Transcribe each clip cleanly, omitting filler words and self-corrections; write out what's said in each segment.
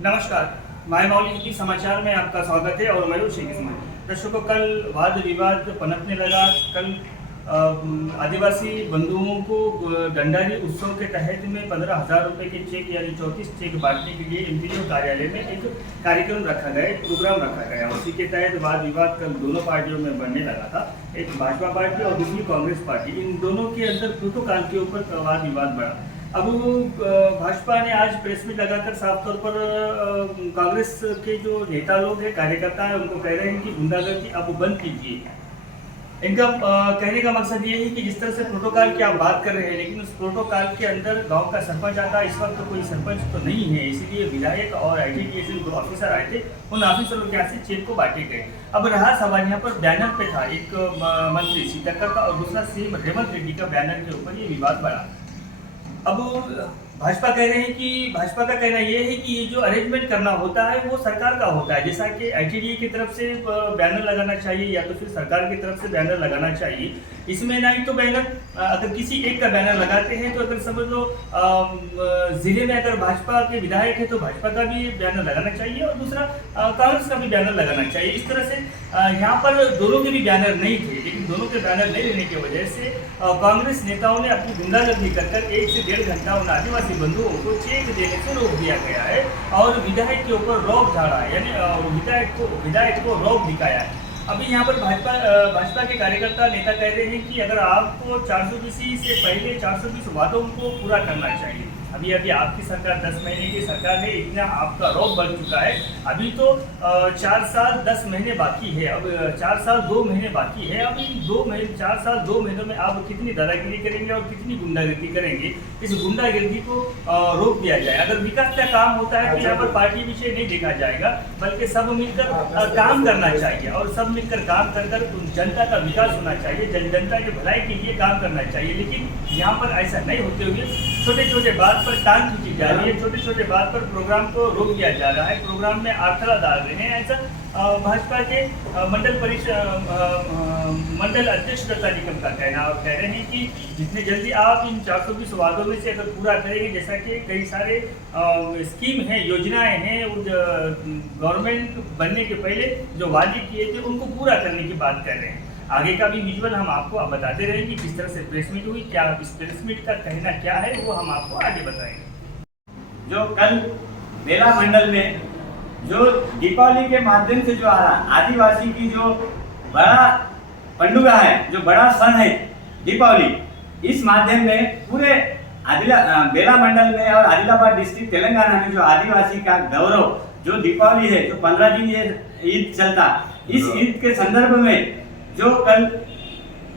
नमस्कार, माय मौली की समाचार में आपका स्वागत है और मयूर शेख इसमें। दर्शकों, कल वाद विवाद पनपने लगा। कल आदिवासी बंधुओं को डंडारी उत्सव के तहत में 15,000 रुपये के चेक यानी 34 चेक बांटने के लिए एमपीडीओ कार्यालय में एक कार्यक्रम रखा गया, एक प्रोग्राम रखा गया। उसी के तहत वाद विवाद कल दोनों पार्टियों में बढ़ने लगा था, एक भाजपा पार्टी और दूसरी कांग्रेस पार्टी। इन दोनों के अंदर प्रोटोकॉल के ऊपर वाद विवाद बढ़ा। अब भाजपा ने आज प्रेस मीट लगाकर साफ तौर पर कांग्रेस के जो नेता लोग हैं, कार्यकर्ता हैं, उनको कह रहे हैं कि गुंडागर्दी अब बंद कीजिए। इनका कहने का मकसद ये है कि जिस तरह से प्रोटोकॉल की आप बात कर रहे हैं, लेकिन उस प्रोटोकॉल के अंदर गांव का सरपंच आता है। इस वक्त तो कोई सरपंच तो नहीं है, इसीलिए विधायक और आईटीडीए दो ऑफिसर आए थे। उन ऑफिसरों के यहाँ से चेक को बांटे गए। अब रहा सवाल यहाँ पर बैनर पे था, एक मंत्री सीताकर का और दूसरा सीएम रेवंत रेड्डी का बैनर के ऊपर ये विवाद बढ़ा। अब भाजपा कह रहे हैं कि भाजपा का कहना यह है कि ये जो अरेंजमेंट करना होता है वो सरकार का होता है। जैसा कि आईटीडीए की तरफ से बैनर लगाना चाहिए या तो फिर सरकार की तरफ से बैनर लगाना चाहिए। इसमें ना ही तो बैनर अगर किसी एक का बैनर लगाते हैं तो अगर समझ लो जिले में अगर भाजपा के विधायक है तो भाजपा का भी बैनर लगाना चाहिए और दूसरा कांग्रेस का भी बैनर लगाना चाहिए। इस तरह से यहाँ पर दोनों के भी बैनर नहीं थे, लेकिन दोनों के बैनर नहीं रहने की वजह से कांग्रेस नेताओं ने अपनी गुंडागर्दी कर 1 से 1.5 घंटा उन आदिवासी बंधुओं को चेक देने से रोक दिया गया है और विधायक के ऊपर रौब झाड़ा है, यानी विधायक को रौब दिखाया है। अभी यहाँ पर भाजपा के कार्यकर्ता नेता कह रहे हैं कि अगर आपको 420 से पहले 420 वादों को पूरा करना चाहिए। अभी आपकी सरकार 10 महीने की सरकार है, इतना आपका रौब बढ़ चुका है। अभी तो 4 साल 10 महीने बाकी है, अब 4 साल 2 महीने बाकी है। अब इन 4 साल 2 महीनों में आप कितनी दादागिरी करेंगे और कितनी गुंडागर्दी करेंगे, इस गुंडागर्दी को रोक दिया जाए। अगर विकास का काम होता है तो यहाँ पर पार्टी विषय नहीं देखा जाएगा, बल्कि सब मिलकर काम करना चाहिए और सब मिलकर काम कर जनता का विकास होना चाहिए, जनता के भलाई के लिए काम करना चाहिए। लेकिन यहाँ पर ऐसा नहीं होते हुए छोटे छोटे बात पर टांग खींची जा रही है, छोटे छोटे बात पर प्रोग्राम को रोक दिया जा रहा है, प्रोग्राम में आर्थरा डाल रहे हैं। ऐसा भाजपा के मंडल अध्यक्ष दत्ता निगम का कहना और कह रहे हैं कि जितने जल्दी आप इन 420 वादों में से अगर पूरा करेंगे, जैसा कि कई सारे स्कीम हैं, योजनाएं हैं, गवर्नमेंट बनने के पहले जो वादे किए थे उनको पूरा करने की बात कर रहे हैं। आगे का भी विजुअल हम आपको बताते रहेंगे किस तरह से प्रेस मीट हुई, क्या इस प्रेस मीट का कहना क्या है वो हम आपको आगे बताएंगे। जो कल बेला मंडल में जो दीपावली के माध्यम से जो आ रहा आदिवासी की जो बड़ा पंडुगा है, जो बड़ा सन है दीपावली, इस माध्यम में पूरे बेला मंडल में और आदिलाबाद डिस्ट्रिक्ट तेलंगाना में जो आदिवासी का गौरव जो दीपावली है, जो 15 दिन ये ईद चलता, इस ईद के संदर्भ में जो कल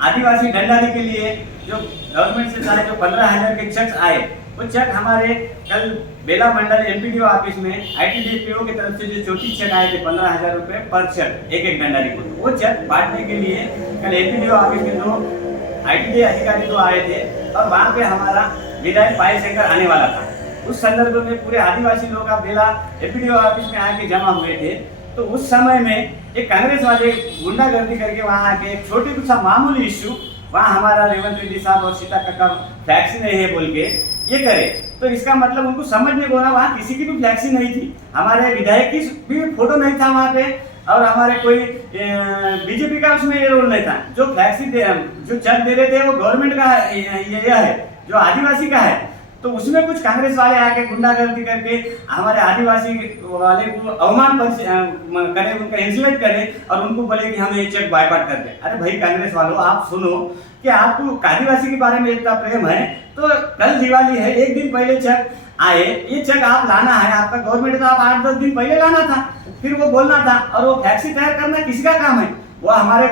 आदिवासी डंडारी के लिए जो गवर्नमेंट से चाहे जो 15,000 के चेक आए, वो चेक हमारे कल बेला मंडल एमपीडीओ ऑफिस में आईटीडीपीओ की तरफ से जो 34 चेक आए थे 15,000 रुपए पर चेक एक डंडारी को, वो चेक बांटने के लिए कल एमपीडीओ ऑफिस में जो आईटीडी अधिकारी तो आए थे और वहाँ पे हमारा विधायक पायल शंकर आने वाला था। उस संदर्भ में पूरे आदिवासी लोग बेला एमपीडीओ ऑफिस में आके जमा हुए थे। तो उस समय में एक कांग्रेस वाले गुंडागर्दी करके वहाँ आके एक छोटे कुछ मामूली इश्यू, वहाँ हमारा रेवंत रेड्डी साहब और सीता का फ्लैक्सी नहीं है बोल के ये करे, तो इसका मतलब उनको समझने को ना वहाँ किसी की भी फ्लैक्सी नहीं थी, हमारे विधायक की भी फोटो नहीं था वहाँ पे और हमारे कोई बीजेपी का उसमें ये रोल नहीं था। जो फ्लैक्सी जो चेक दे रहे थे वो गवर्नमेंट का ये है, जो आदिवासी का है। तो उसमें कुछ कांग्रेस वाले आके गुंडागर्दी करके हमारे आदिवासी वाले को अवमान करे, उनका इंसल्ट करे और उनको बोले कि हम ये चेक बायकॉट कर दें। अरे भाई कांग्रेस वालों, आप सुनो कि आपको आदिवासी के बारे में इतना प्रेम है तो कल दिवाली है, 1 दिन पहले चेक आए, ये चेक आप लाना है, आपका गवर्नमेंट तो आप 8-10 दिन पहले लाना था, फिर वो बोलना था। और वो फ्लैक्सी तैयार करना किसका काम है? वो हमारे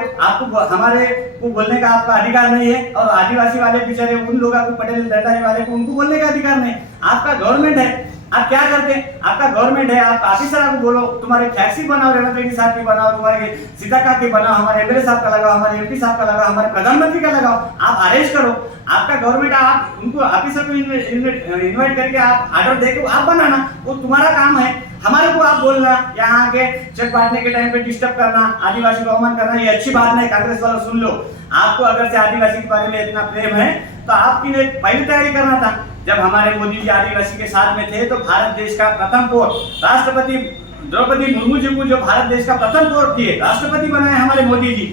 को बोलने का आपका अधिकार नहीं है और आदिवासी वाले बेचारे उन लोगों को, पटेल दंडारी वाले को, उनको बोलने का अधिकार नहीं। आपका गवर्नमेंट है, आप क्या करते हैं? आपका गवर्नमेंट है, आप ऑफिसर को बोलो तुम्हारे फ्लैक्सी बनाओ, रेवंत रेड्डी साहब की बनाओ, तुम्हारे सीताका की बनाओ, हमारे एमएलए साहब का लगाओ, हमारे एमपी साहब का लगाओ, हमारे प्रधानमंत्री का लगाओ, आप अरेस्ट करो। आपका गवर्नमेंट, आप उनको ऑफिसर को इन्वाइट करके आप ऑर्डर देके आप बनाना, वो तुम्हारा काम है। हमारे को आप बोलना, यहाँ आके चेक बांटने के टाइम पे डिस्टर्ब करना, आदिवासी को अवमान करना, ये अच्छी बात नहीं। कांग्रेस वालों सुन लो, आपको अगर से आदिवासी के बारे में इतना प्रेम है तो आपकी ने पहले तैयारी करना था। जब हमारे मोदी जी आदिवासी के साथ में थे तो भारत देश का प्रथम पौर राष्ट्रपति द्रौपदी मुर्मू जी को जो भारत देश का प्रथम पौर किए राष्ट्रपति बनाए हमारे मोदी जी।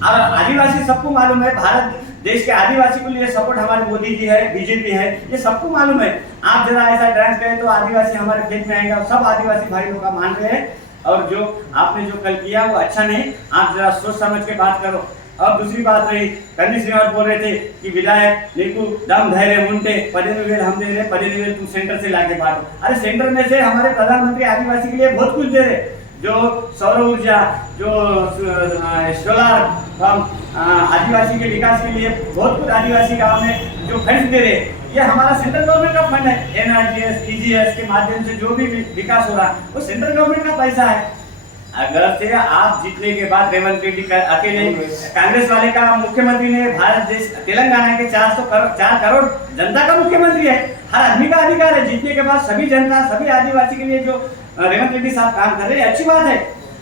और आदिवासी सबको मालूम है, भारत देश के आदिवासी को लिए सपोर्ट हमारे मोदी जी है, बीजेपी है, ये सबको मालूम है। आप जरा ऐसा डांस करें तो आदिवासी हमारे खेत में आएंगे और सब आदिवासी भाई लोग का मान रहे हैं। और जो आपने जो कल किया वो अच्छा नहीं, आप जरा सोच समझ के बात करो। अब दूसरी बात रही, कंदी श्रीनिवास बोल रहे थे कि विधायक नीकू दम धैर्य मुंटे पदेनुवेल हम दे रहे, पदेनुवेल तुम सेंटर से लाके बांटो। अरे सेंटर में से हमारे प्रधानमंत्री आदिवासी के लिए बहुत कुछ दे रहे, जो सौर ऊर्जा, जो सोलार पंप, आदिवासी के विकास के लिए बहुत कुछ आदिवासी गांव में जो फंड दे रहे, ये हमारा सेंट्रल गवर्नमेंट का फंड है। एनआरजीएस, ईजीएस के माध्यम से जो भी विकास हो रहा है वो सेंट्रल गवर्नमेंट का पैसा है। अगर से आप जीतने के बाद रेवंत रेड्डी अकेले कांग्रेस वाले का मुख्यमंत्री ने भारत देश तेलंगाना के 4 करोड़ जनता का मुख्यमंत्री है, हर आदमी का अधिकार है। जीतने के बाद सभी जनता, सभी आदिवासी के लिए जो रेवंत रेड्डी साहब काम कर रहे हैं अच्छी बात है।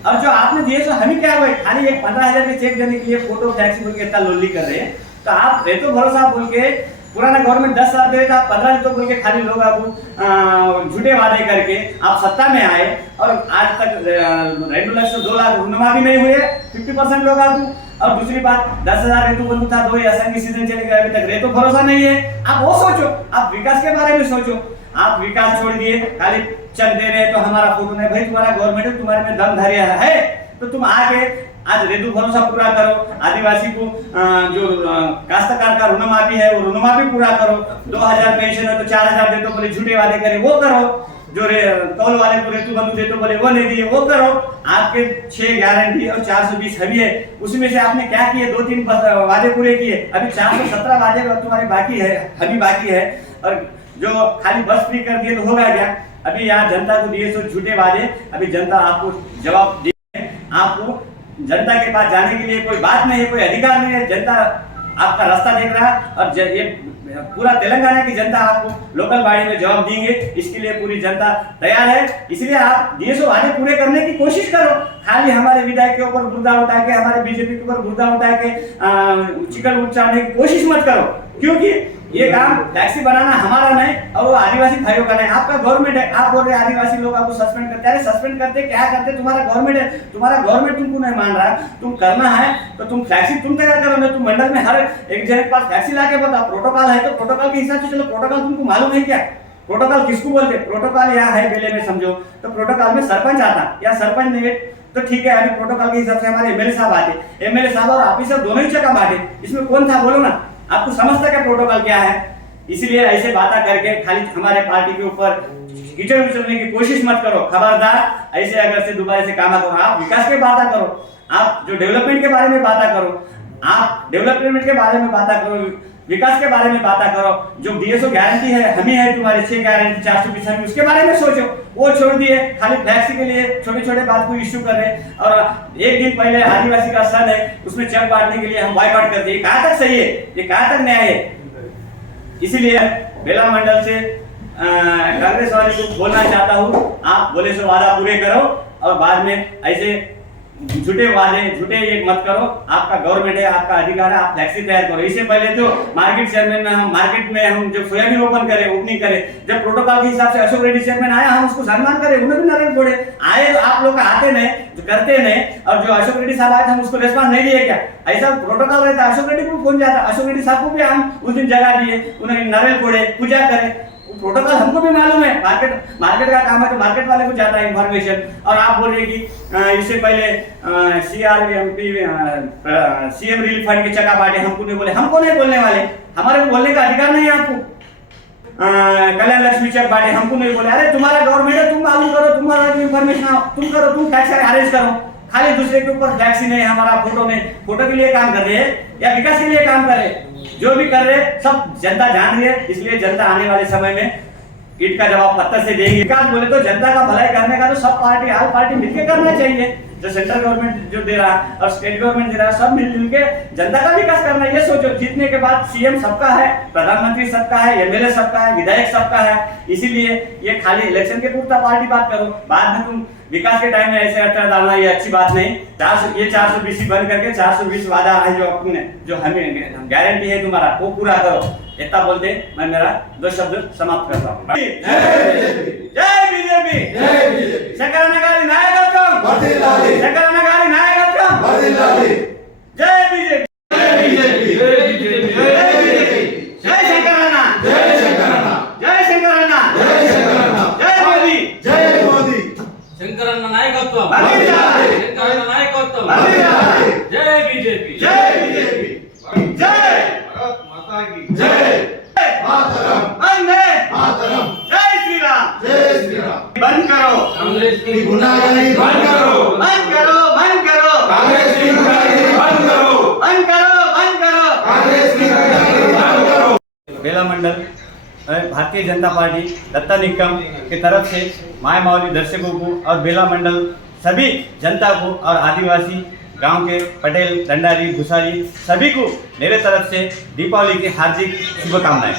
और जो आपने दिए सो हमें क्या हुए, खाली एक 15,000 के चेक देने के लिए फोटो टैक्सी बोल के इतना लोली कर रहे हैं। तो आप रेतो भरोसा बोल के पुराना गवर्नमेंट 10 साल दे रहा था, 15 तो बोल के खाली लोग आपको झूठे वादे करके आप सत्ता में आए और आज तक 2 लाख से 2 लाख रुपये नहीं हुए, 50% लोग आपको। और दूसरी बात 10,000 रेतु बंधु था, 2 असम की सीजन चलेगा, अभी तक रेतो भरोसा नहीं है। आप वो सोचो, आप विकास के बारे में सोचो। आप विकास छोड़ दिए, खाली चेक दे रहे तो हमारा फोटो नहीं। भाई तुम्हारा गवर्नमेंट है, तुम्हारे में दम धैर्य है तो तुम आगे आज रेतु भरोसा पूरा करो। आदिवासी को जो काश्तकार का ऋण माफी है वो ऋण माफी पूरा करो। 2,000 पेंशन है तो 4,000 दे तो बोले झूठे वादे करे वो करो। जो कौल वाले को रेतु बंधु दे तो बोले वो नहीं दिए वो करो। आपके 6 गारंटी और 420 हवी है, उसमें से आपने क्या किए, 2-3 वादे पूरे किए। अभी 417 वादे तुम्हारे बाकी है, हवी बाकी है। और जो खाली बस फ्री कर दिए तो होगा क्या? अभी यहाँ जनता को दिए सो झूठे वादे, अभी जनता आपको जवाब दे, आपको जनता के पास जाने के लिए कोई बात नहीं है, कोई अधिकार नहीं है। जनता आपका रास्ता देख रहा है और ये पूरा तेलंगाना की जनता आपको लोकल बॉडी में जवाब देंगे, इसके लिए पूरी जनता तैयार है। इसलिए आप DSO वादे पूरे करने की कोशिश करो। खाली हमारे विधायक के ऊपर गुर्दा उठा के, हमारे बीजेपी के ऊपर गुर्दा उठा के चिकन उठाने की कोशिश मत करो, क्योंकि ये काम टैक्सी बनाना हमारा नहीं और वो आदिवासी भाइयों का नहीं, आपका गवर्नमेंट है। आप बोल रहे आदिवासी लोग आपको सस्पेंड करते, अरे सस्पेंड करते क्या करते, तुम्हारा गवर्नमेंट है, तुम्हारा गवर्नमेंट तुमको नहीं मान रहा, तुम करना है तो तुम टैक्सी तुम तैयार करो ना। तुम मंडल में हर एक जन के पास टैक्सी लाके बताओ, प्रोटोकॉल है तो प्रोटोकॉल के हिसाब से चलो। प्रोटोकॉल तुमको मालूम है क्या? प्रोटोकॉल किसको बोलते? प्रोटोकॉल यहाँ है बेले में, समझो तो प्रोटोकॉल में सरपंच आता या सरपंच नहीं तो ठीक है। अभी प्रोटोकॉल के हिसाब से हमारे एमएलए साहब आते, एमएलए साहब और ऑफिसर दोनों ही जगह बांटे, इसमें कौन था बोलो ना? आपको समझता क्या प्रोटोकॉल क्या है? इसलिए ऐसे बातें करके खाली हमारे पार्टी के ऊपर कीचड़ उछलने की कोशिश मत करो। खबरदार, ऐसे अगर से दोबारा से काम करो। आप विकास की बातें करो, आप जो डेवलपमेंट के बारे में बातें करो, आप डेवलपमेंट के बारे में बातें करो, विकास के बारे में बातें करो। जो DSO गारंटी है हमें है, तुम्हारे 6 गारंटी 420 हमें, उसके बारे में सोचो। वो छोड़ दिए खाली टैक्सी के लिए छोटे छोटे बात को इश्यू कर रहे। और एक दिन पहले आदिवासी का सन है, उसमें चेक बांटने के लिए हम बॉयकॉट कर दिए। कहाँ तक सही है, ये कहाँ तक न्याय है? इसलिए बेला मंडल से कांग्रेस वाले को बोलना चाहता हूँ, आप बोले सो वादा पूरे करो और बाद में ऐसे झूठे वादे झूठे ये मत करो। आपका गवर्नमेंट है, आपका अधिकार है, आप टैक्सी तैयार करो। इससे पहले तो मार्केट चेयरमैन में हम मार्केट में हम जब सोयाबीन ओपनिंग करें, जब प्रोटोकॉल के हिसाब से अशोक रेड्डी चेयरमैन आया, हम उसको सम्मान करें, उन्हें भी नारायण बोले आए। आप लोग आते नहीं, जो करते नहीं, और जो अशोक रेड्डी साहब आए हम उसको रिस्पॉन्स नहीं दिए क्या? ऐसा प्रोटोकॉल रहता, अशोक रेड्डी को फोन जाता, अशोक रेड्डी साहब को भी हम उस दिन जगह दिए, उन्हें नारियल फोड़े, पूजा करें। प्रोटोकॉल हमको भी मालूम है, मार्केट का काम है तो मार्केट वाले को जाता है इंफॉर्मेशन। और आप बोल रहे कि इससे पहले CM रिलीफ फंड के चका बांटे, हमको नहीं बोले, हमको नहीं बोलने वाले, हमारे को बोलने का अधिकार नहीं है आपको। कल्याण लक्ष्मी चेक बांटे, हमको नहीं बोले। अरे तुम्हारा गवर्नमेंट है, तुम मालूम करो, तुम्हारा इंफॉर्मेशन तुम करो, तुम टैक्स अरेंज करो। खाली दूसरे के ऊपर टैक्स ही नहीं, हमारा फोटो नहीं, फोटो के लिए काम कर रहे हैं या विकास के लिए काम कर रहे हैं? जो भी कर रहे सब जनता जान रही है। इसलिए जनता आने वाले समय में ईट का जवाब पत्थर से देगी। विकास बोले तो जनता का भलाई करने का तो सब पार्टी हर पार्टी मिलकर करना चाहिए। जो सेंट्रल गवर्नमेंट जो दे रहा है और स्टेट गवर्नमेंट दे रहा है, सब मिलजुल के जनता का विकास करना है। ये सोचो, जीतने के बाद CM सबका है, प्रधानमंत्री सबका है, MLA सबका है, विधायक सबका है। इसीलिए ये खाली इलेक्शन के पूर्ता पार्टी बात करो, बाद में तुम विकास के टाइम में ऐसे अटरा डालना ये अच्छी बात नहीं। 420 बंद करके 420 वादा है जो अपने जो हमें गारंटी है तुम्हारा, वो पूरा करो। इतना बोलते मैं मेरा 2 शब्द समाप्त करता हूँ। जय बीजेपी, शंकरण्ण गारी नायकत्వం, शंकरण्ण गारी नायकत्వం, जय बीजेपी, जय शंकरण्ण, जय शंकरण्ण, जय मोदी, శంకరన్న నాయకత్వం, వర్ధిల్లాలి, శంకరన్న నాయకత్వం, వర్ధిల్లాలి, జై బీజేపీ, जय बीजेपी, जय భారత్ మాతా కీ जय मातरम, वंदे मातरम, जय श्री राम, बंद करो कांग्रेस की गुंडागर्दी बंद करो, बंद करो, बंद करो, कांग्रेस की गुंडागर्दी बंद करो, बंद करो, बंद करो, कांग्रेस की गुंडागर्दी बंद करो। बेला मंडल भारतीय जनता पार्टी दत्ता निकम की तरफ से माय मावली दर्शकों को और बेला मंडल सभी जनता को और आदिवासी गांव के पटेल, दंडारी, भूसारी सभी को मेरे तरफ से दीपावली की हार्दिक शुभकामनाएं।